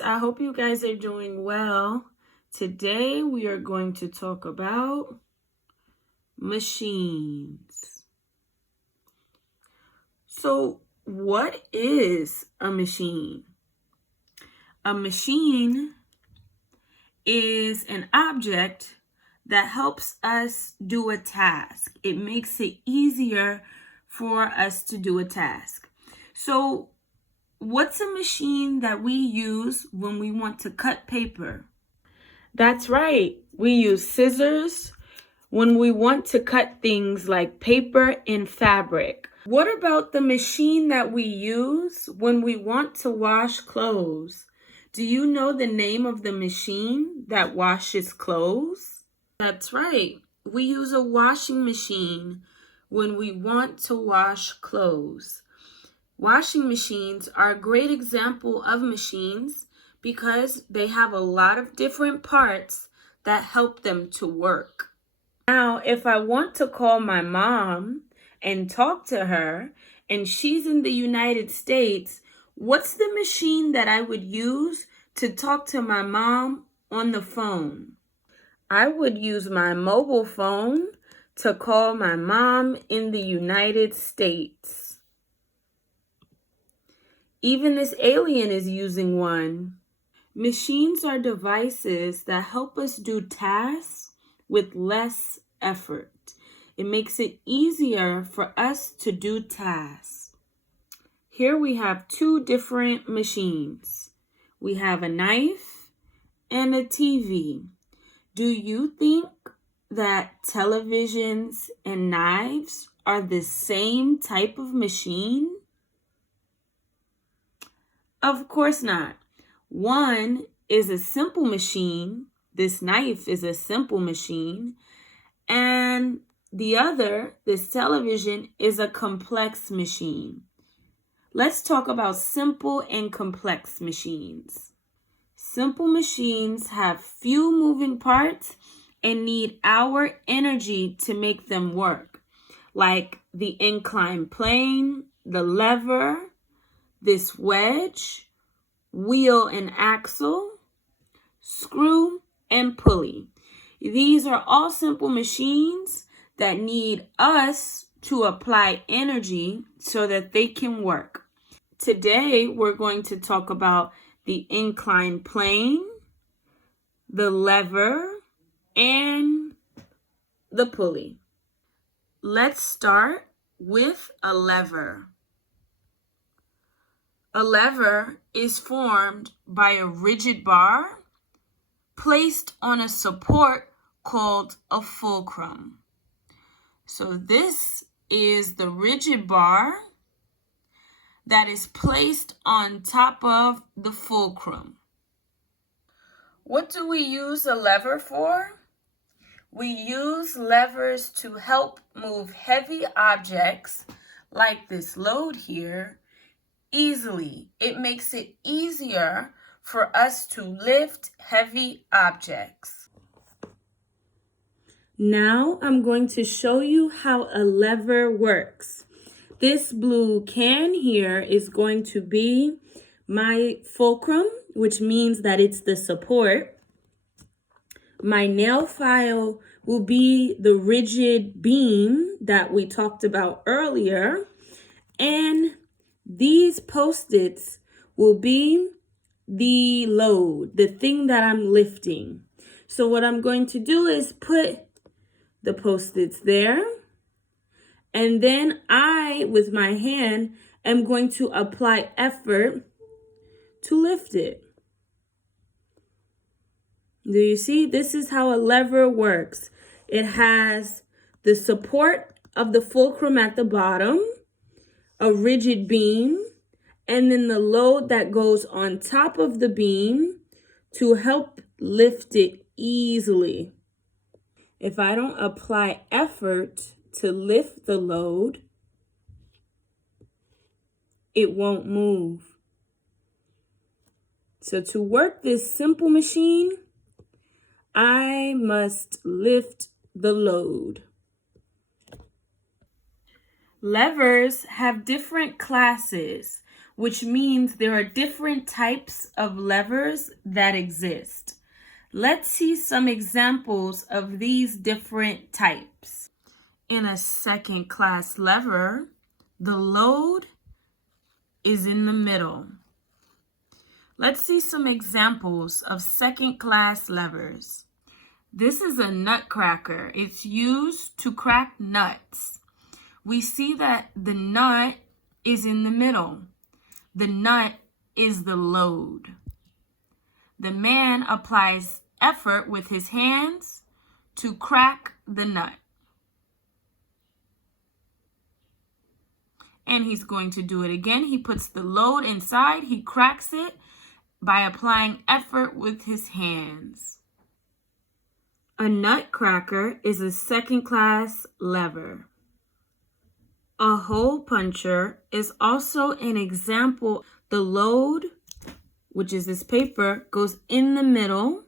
I hope you guys are doing well. Today we are going to talk about machines. So, what is a machine? A machine is an object that helps us do a task. It makes it easier for us to do a task. So, what's a machine that we use when we want to cut paper? That's right. We use scissors when we want to cut things like paper and fabric. What about the machine that we use when we want to wash clothes? Do you know the name of the machine that washes clothes? That's right. We use a washing machine when we want to wash clothes. Washing machines are a great example of machines because they have a lot of different parts that help them to work. Now, if I want to call my mom and talk to her and she's in the United States, what's the machine that I would use to talk to my mom on the phone? I would use my mobile phone to call my mom in the United States. Even this alien is using one. Machines are devices that help us do tasks with less effort. It makes it easier for us to do tasks. Here we have two different machines. We have a knife and a TV. Do you think that televisions and knives are the same type of machine? Of course not. One is a simple machine. This knife is a simple machine. And the other, this television, is a complex machine. Let's talk about simple and complex machines. Simple machines have few moving parts and need our energy to make them work, like the inclined plane, the lever, this wedge, wheel and axle, screw, and pulley. These are all simple machines that need us to apply energy so that they can work. Today, we're going to talk about the inclined plane, the lever, and the pulley. Let's start with a lever. A lever is formed by a rigid bar placed on a support called a fulcrum. So this is the rigid bar that is placed on top of the fulcrum. What do we use a lever for? We use levers to help move heavy objects like this load here easily. It makes it easier for us to lift heavy objects. Now I'm going to show you how a lever works. This blue can here is going to be my fulcrum, which means that it's the support. My nail file will be the rigid beam that we talked about earlier. And these Post-its will be the load, the thing that I'm lifting. So what I'm going to do is put the Post-its there. And then I, with my hand, am going to apply effort to lift it. Do you see? This is how a lever works. It has the support of the fulcrum at the bottom, a rigid beam, and then the load that goes on top of the beam to help lift it easily. If I don't apply effort to lift the load, it won't move. So to work this simple machine, I must lift the load. Levers have different classes. which means there are different types of levers that exist. Let's see some examples of these different types. In a second class lever, the load is in the middle. Let's see some examples of second class levers. This is a nutcracker. It's used to crack nuts. We see that the nut is in the middle. The nut is the load. The man applies effort with his hands to crack the nut. And he's going to do it again. He puts the load inside. He cracks it by applying effort with his hands. A nutcracker is a second-class lever. A hole puncher is also an example. The load, which is this paper, goes in the middle,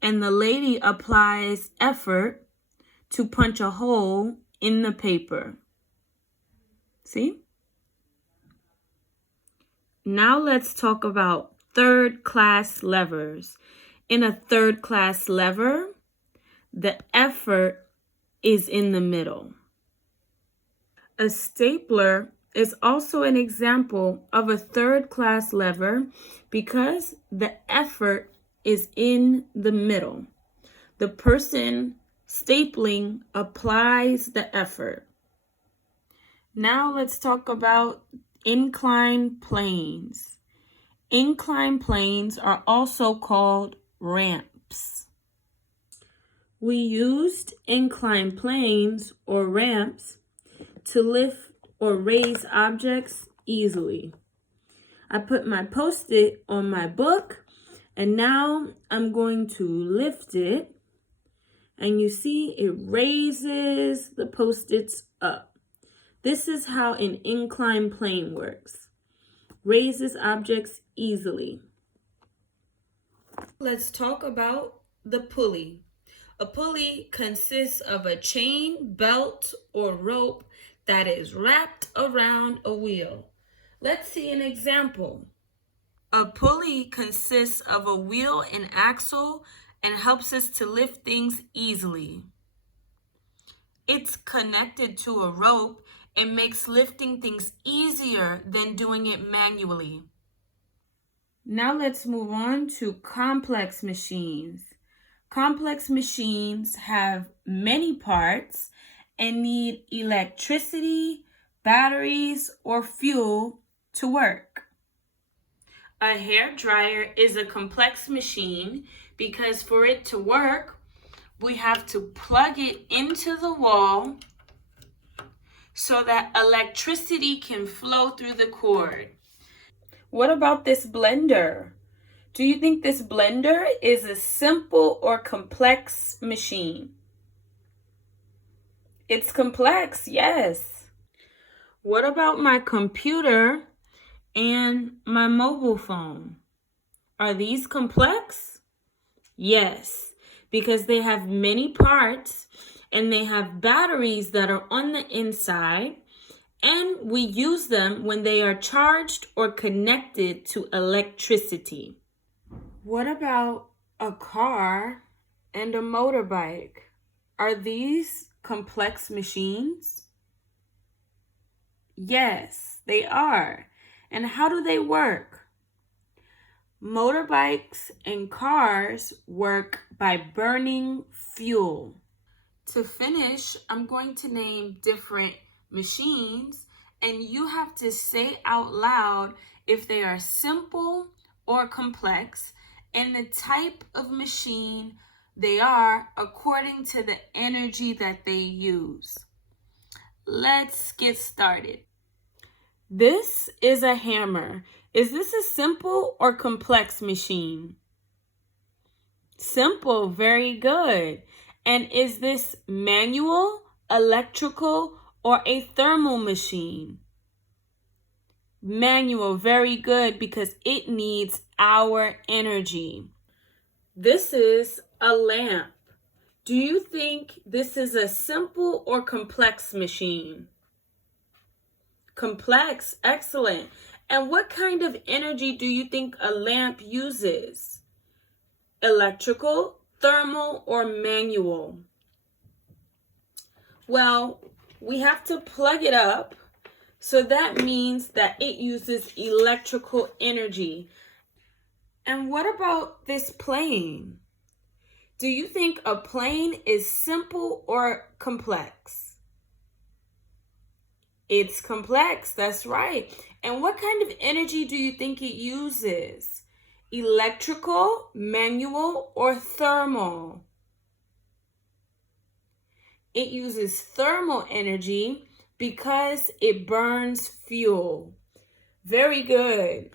and the lady applies effort to punch a hole in the paper. See? Now let's talk about third-class levers. In a third-class lever, the effort is in the middle. A stapler is also an example of a third-class lever because the effort is in the middle. The person stapling applies the effort. Now let's talk about inclined planes. Inclined planes are also called ramps. We used inclined planes or ramps to lift or raise objects easily. I put my Post-it on my book, and now I'm going to lift it, and you see it raises the Post-its up. This is how an inclined plane works. Raises objects easily. Let's talk about the pulley. A pulley consists of a chain, belt, or rope that is wrapped around a wheel. Let's see an example. A pulley consists of a wheel and axle and helps us to lift things easily. It's connected to a rope and makes lifting things easier than doing it manually. Now let's move on to complex machines. Complex machines have many parts and need electricity, batteries, or fuel to work. A hair dryer is a complex machine because for it to work, we have to plug it into the wall so that electricity can flow through the cord. What about this blender? Do you think this blender is a simple or complex machine? It's complex, yes. What about my computer and my mobile phone? Are these complex? Yes, because they have many parts and they have batteries that are on the inside, and we use them when they are charged or connected to electricity. What about a car and a motorbike? Are these complex machines? Yes, they are. And how do they work? Motorbikes and cars work by burning fuel. To finish, I'm going to name different machines, and you have to say out loud if they are simple or complex and the type of machine they are according to the energy that they use. Let's get started. This is a hammer. Is this a simple or complex machine? Simple, very good. And is this manual, electrical, or a thermal machine? Manual, very good, because it needs our energy. This is a lamp. Do you think this is a simple or complex machine? Complex. Excellent. And what kind of energy do you think a lamp uses? Electrical, thermal, or manual? Well, we have to plug it up. So that means that it uses electrical energy. And what about this plane? Do you think a plane is simple or complex? It's complex, that's right. And what kind of energy do you think it uses? Electrical, manual, or thermal? It uses thermal energy because it burns fuel. Very good.